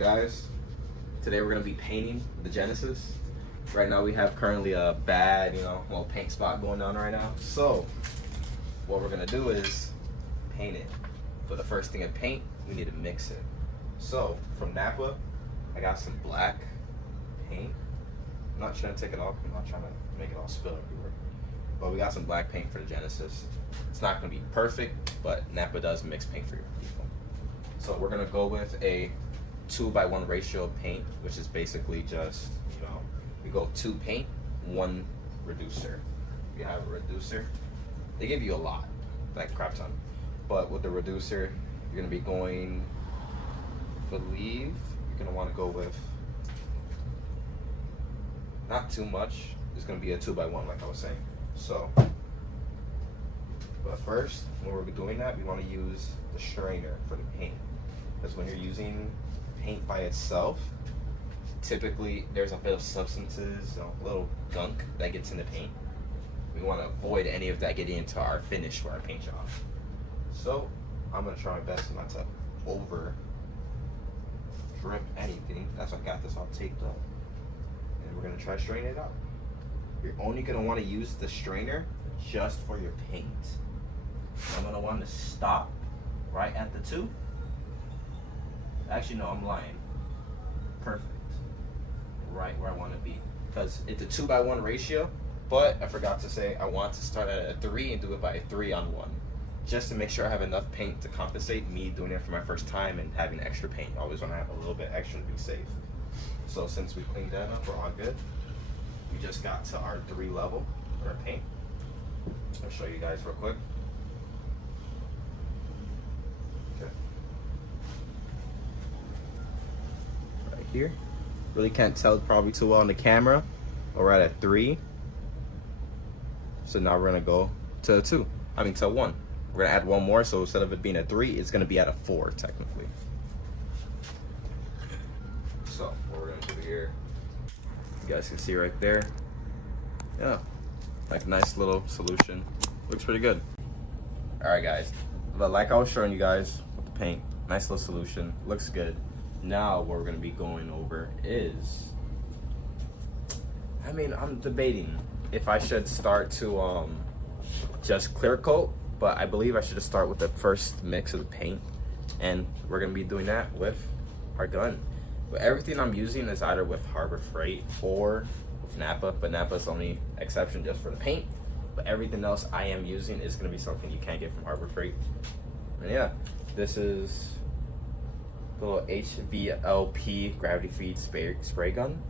Guys, today we're gonna be painting the Genesis. Right now we have currently a bad, little paint spot going on right now. So what we're gonna do is paint it. But the first thing in paint, we need to mix it. So from Napa, I got some black paint. I'm not trying to take it off. I'm not trying to make it all spill everywhere. But we got some black paint for the Genesis. It's not gonna be perfect, but Napa does mix paint for your people. So we're gonna go with a 2:1 ratio of paint, which is basically just, we go 2 paint, 1 reducer. You have a reducer, they give you a lot, like crap ton. But with the reducer, you're gonna be going, I believe, you're gonna wanna go with not too much. It's gonna be a 2:1, like I was saying. So, but first, when we're doing that, we wanna use the strainer for the paint. Because when you're using paint by itself, typically there's a bit of substances, a little gunk that gets in the paint. We want to avoid any of that getting into our finish for our paint job. So I'm going to try my best not to over drip anything. That's why I got this all taped up. And we're going to try to strain it out. You're only going to want to use the strainer just for your paint. I'm going to want to stop right at the 2. Actually, no, I'm lying. Perfect. Right where I want to be. Because it's a 2:1 ratio, but I forgot to say I want to start at a 3 and do it by a 3-on-1. Just to make sure I have enough paint to compensate me doing it for my first time and having extra paint. I always want to have a little bit extra to be safe. So since we cleaned that up, we're all good. We just got to our 3 level for our paint. I'll show you guys real quick. Here, really can't tell probably too well on the camera, but we're at a 3. So now we're gonna go to a 2. To 1. We're gonna add 1 more, so instead of it being a 3, it's gonna be at a 4 technically. So what we're gonna do here, you guys can see right there. Yeah, like nice little solution. Looks pretty good. All right, guys. But like I was showing you guys with the paint, nice little solution. Looks good. Now what we're gonna be going over is, I'm debating if I should start to just clear coat, but I believe I should just start with the first mix of the paint, and we're gonna be doing that with our gun. But everything I'm using is either with Harbor Freight or with Napa, but Napa's the only exception just for the paint. But everything else I am using is gonna be something you can't get from Harbor Freight. And yeah, this is the little HVLP gravity feed spray gun.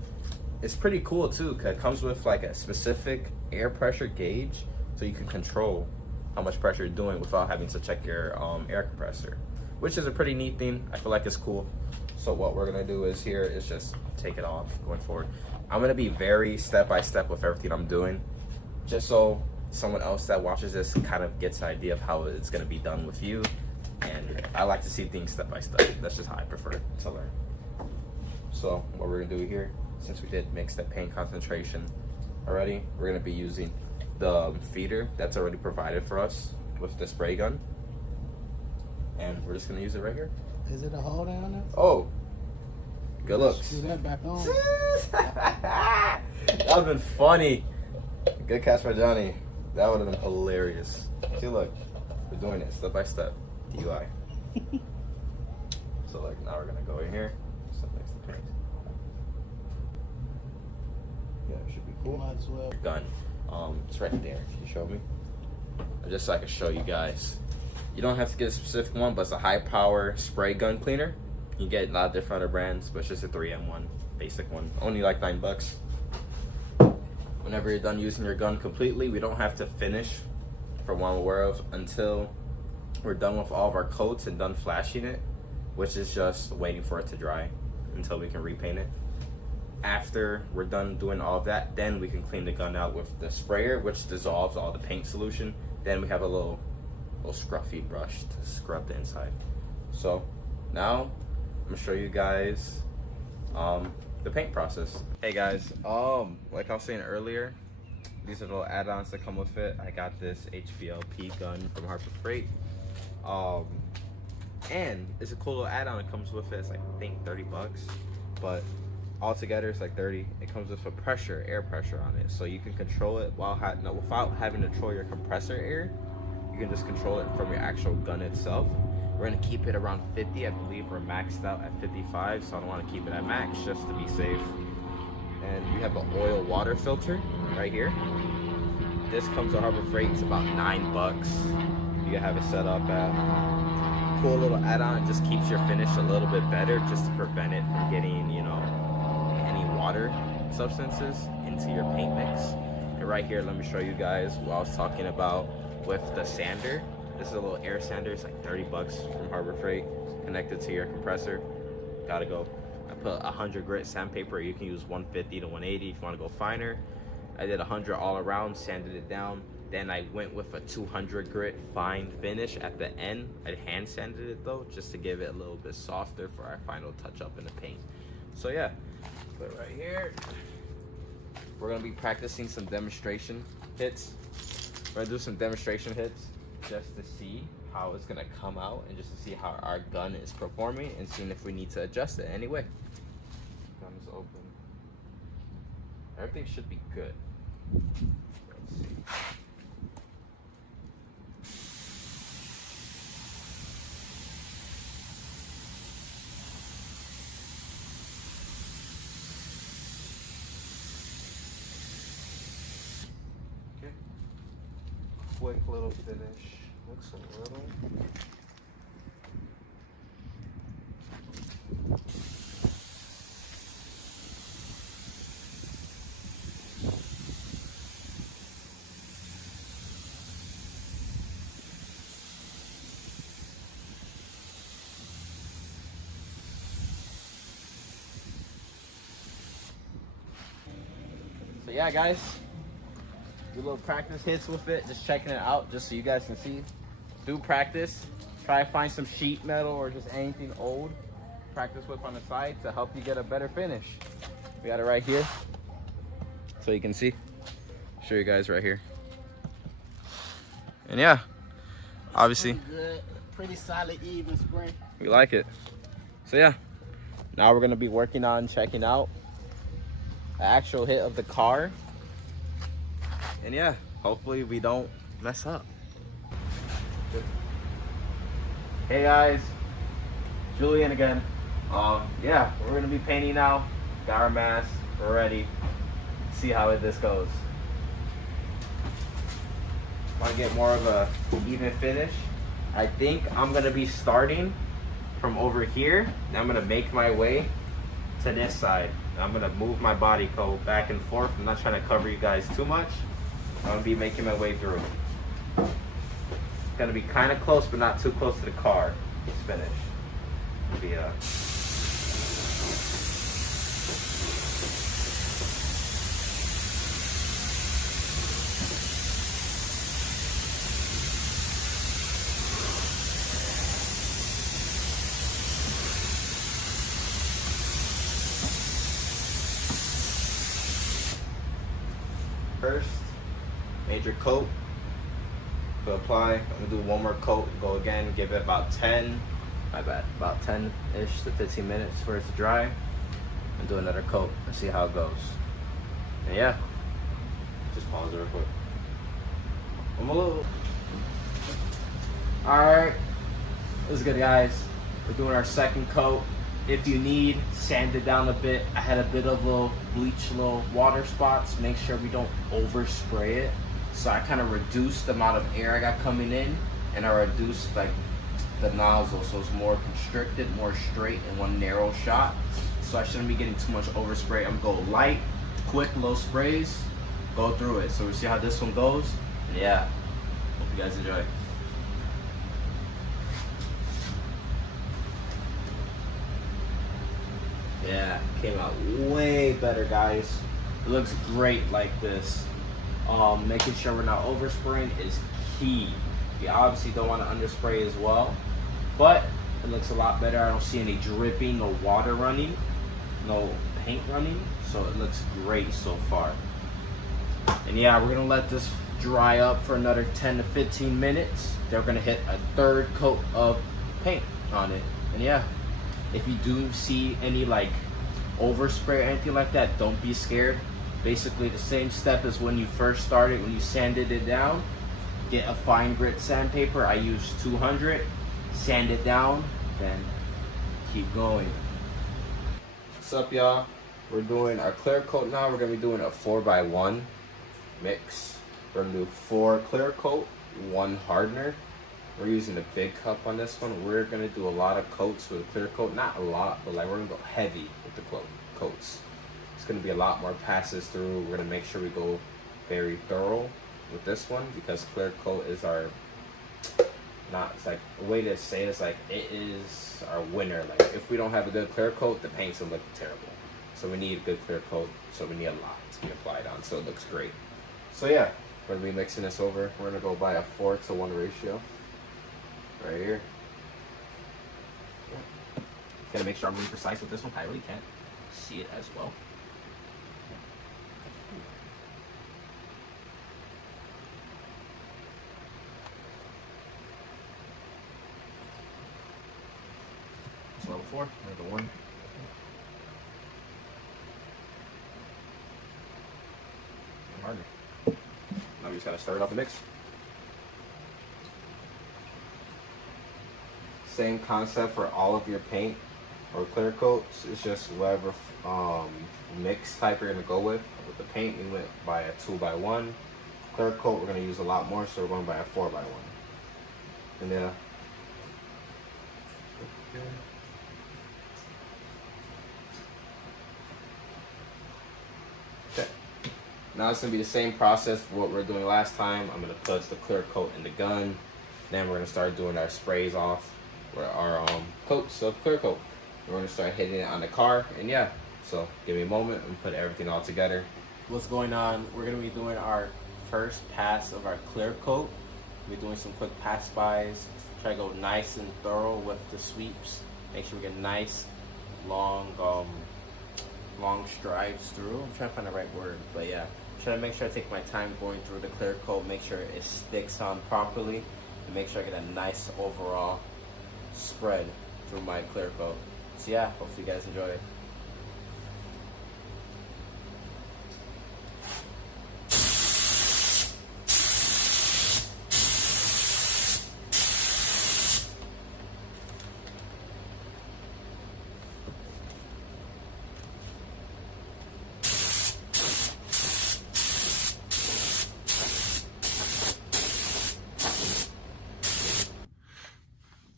It's pretty cool too, because it comes with like a specific air pressure gauge, so you can control how much pressure you're doing without having to check your air compressor, which is a pretty neat thing. I feel like it's cool. So what we're gonna do is here is just take it off going forward. I'm gonna be very step by step with everything I'm doing, just so someone else that watches this kind of gets an idea of how it's gonna be done with you. And I like to see things step by step. That's just how I prefer to learn. So what we're gonna do here, since we did mix that paint concentration already, we're gonna be using the feeder that's already provided for us with the spray gun. And we're just gonna use it right here. Is it a hole down there? Oh, good looks. Screw that back on. That would've been funny. Good catch by Johnny. That would've been hilarious. See, look, we're doing it step by step. DUI. So like now we're gonna go in here. Step next to the paint. Yeah, it should be cool. Might as well. Gun. It's right there. Can you show me? Just so I can show you guys. You don't have to get a specific one, but it's a high power spray gun cleaner. You can get a lot of different other brands, but it's just a 3M1, basic one. Only like $9. Whenever you're done using your gun completely, we don't have to finish, for one I'm aware of, until we're done with all of our coats and done flashing it, which is just waiting for it to dry until we can repaint it. After we're done doing all of that, then we can clean the gun out with the sprayer, which dissolves all the paint solution. Then we have a little scruffy brush to scrub the inside. So now I'm gonna show you guys the paint process. Hey guys, like I was saying earlier, these are the little add-ons that come with it. I got this HVLP gun from Harbor Freight. And it's a cool little add-on. It comes with it. It's like, I think 30 bucks, but altogether it's like 30. It comes with a air pressure on it, so you can control it without having to control your compressor air. You can just control it from your actual gun itself. We're gonna keep it around 50. I believe we're maxed out at 55, so I don't want to keep it at max just to be safe. And we have an oil water filter right here. This comes with Harbor Freight. It's about 9 bucks. You can have it set up at. Cool little add-on. It just keeps your finish a little bit better, just to prevent it from getting, you know, any water substances into your paint mix. And right here, let me show you guys what I was talking about with the sander. This is a little air sander. It's like 30 bucks from Harbor Freight, connected to your compressor. Gotta go. I put 100 grit sandpaper. You can use 150 to 180 if you want to go finer. I did 100 all around, sanded it down. Then I went with a 200 grit fine finish at the end. I hand sanded it though, just to give it a little bit softer for our final touch up in the paint. So yeah, put it right here. We're gonna be practicing some demonstration hits. We're gonna do some demonstration hits just to see how it's gonna come out and just to see how our gun is performing and seeing if we need to adjust it anyway. Gun is open. Everything should be good. Let's see. Okay. Quick little finish. Looks a little. So yeah, guys, do little practice hits with it, just checking it out, just so you guys can see. Do practice. Try to find some sheet metal or just anything old. Practice with on the side to help you get a better finish. We got it right here, so you can see. Show you guys right here. And yeah, obviously, Good. Pretty solid, even spray. we like it. So yeah, now we're gonna be working on checking out the actual hit of the car. And yeah, hopefully we don't mess up. Hey guys, Julian again. Yeah, we're gonna be painting now. Got our mask, we're ready. See how this goes. Want to get more of a even finish. I think I'm gonna be starting from over here. And I'm gonna make my way to this side. I'm gonna move my body go back and forth. I'm not trying to cover you guys too much. I'm gonna be making my way through. It's gonna be kind of close, but not too close to the car. It's finished. It'll be first major coat to apply. I'm gonna do one more coat, go again, give it about 10, about 10-ish to 15 minutes for it to dry, and do another coat and see how it goes. And yeah, just pause it real quick. Alright, this is good, guys. We're doing our second coat. If you need, sand it down a bit. I had a bit of little bleach, little water spots. Make sure we don't overspray it. So I kind of reduced the amount of air I got coming in, and I reduced like the nozzle, so it's more constricted, more straight in one narrow shot. So I shouldn't be getting too much overspray. I'm gonna go light, quick, low sprays, go through it. So we'll see how this one goes. And yeah, hope you guys enjoy. Yeah, came out way better, guys. It looks great like this. Making sure we're not overspraying is key. You obviously don't want to underspray as well, but it looks a lot better. I don't see any dripping, no water running, no paint running, so it looks great so far. And yeah, we're gonna let this dry up for another 10 to 15 minutes. Then we're gonna hit a third coat of paint. on it. And yeah, if you do see any like overspray or anything like that, don't be scared. Basically the same step as when you first started, when you sanded it down. Get a fine grit sandpaper. I use 200, sand it down, then keep going. What's up, y'all? We're doing our clear coat now. We're gonna be doing a 4x1 mix. We're gonna do 4 clear coat, 1 hardener. We're using a big cup on this one. We're gonna do a lot of coats with a clear coat. Not a lot, but like we're gonna go heavy with the coats. It's gonna be a lot more passes through. We're gonna make sure we go very thorough with this one because clear coat is our, it's like a way to say it's like it is our winner. Like if we don't have a good clear coat, the paint's gonna look terrible. So we need a good clear coat. So we need a lot to be applied on so it looks great. So yeah, we're gonna be mixing this over. We're gonna go by a 4:1 ratio right here. Yeah. Gotta make sure I'm really precise with this one. I really can't see it as well. Level 4, level 1. Harder. Now we just gotta start it off the mix. Same concept for all of your paint or clear coats. It's just whatever mix type you're gonna go with. With the paint, we went by a 2x1. Clear coat, we're gonna use a lot more, so we're going by a 4x1. And yeah. Okay. Now it's gonna be the same process for what we were doing last time. I'm gonna put the clear coat in the gun. Then we're gonna start doing our sprays off, or our coats of clear coat. We're gonna start hitting it on the car, and yeah. So give me a moment and put everything all together. What's going on? We're gonna be doing our first pass of our clear coat. We're doing some quick pass bys. Try to go nice and thorough with the sweeps. Make sure we get nice, long strides through. I'm trying to find the right word, but yeah. Try to make sure I take my time going through the clear coat, make sure it sticks on properly, and make sure I get a nice overall spread through my clear coat. So yeah, hopefully you guys enjoy it.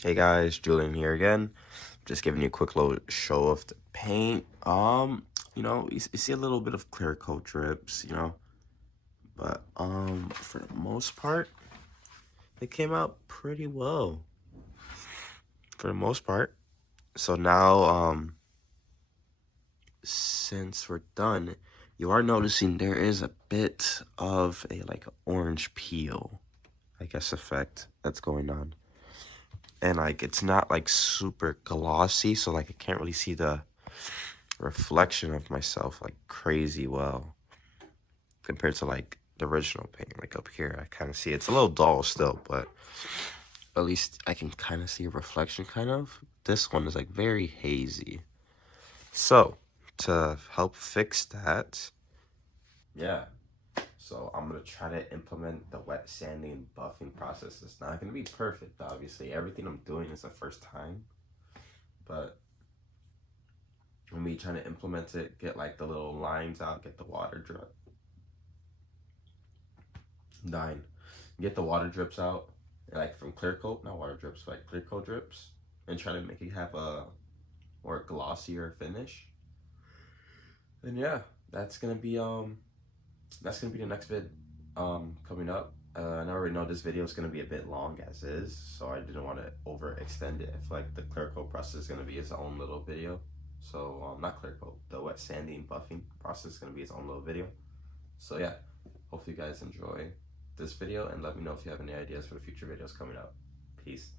Hey guys, Julian here again. Just giving you a quick little show of the paint. You know, you see a little bit of clear coat drips, you know, but for the most part, it came out pretty well. For the most part. So now, since we're done, you are noticing there is a bit of a like orange peel, I guess, effect that's going on. And like it's not like super glossy, so like I can't really see the reflection of myself like crazy well compared to like the original paint. Like up here I kind of see it's a little dull still, but at least I can kind of see a reflection kind of. This one is like very hazy. So to help fix that, yeah, so I'm going to try to implement the wet sanding buffing process. It's not going to be perfect, obviously. Everything I'm doing is the first time. But I'm going to be trying to implement it, get like the little lines out, get the water drip. Get the water drips out, like from clear coat, not water drips, but like clear coat drips. And try to make it have a more glossier finish. And yeah, that's going to be the next vid coming up. And I already know this video is going to be a bit long as is, so I didn't want to overextend it. I feel like the clear coat process is going to be its own little video. So not clear coat, the wet sanding buffing process is going to be its own little video. So yeah, hopefully you guys enjoy this video and let me know if you have any ideas for the future videos coming up. Peace.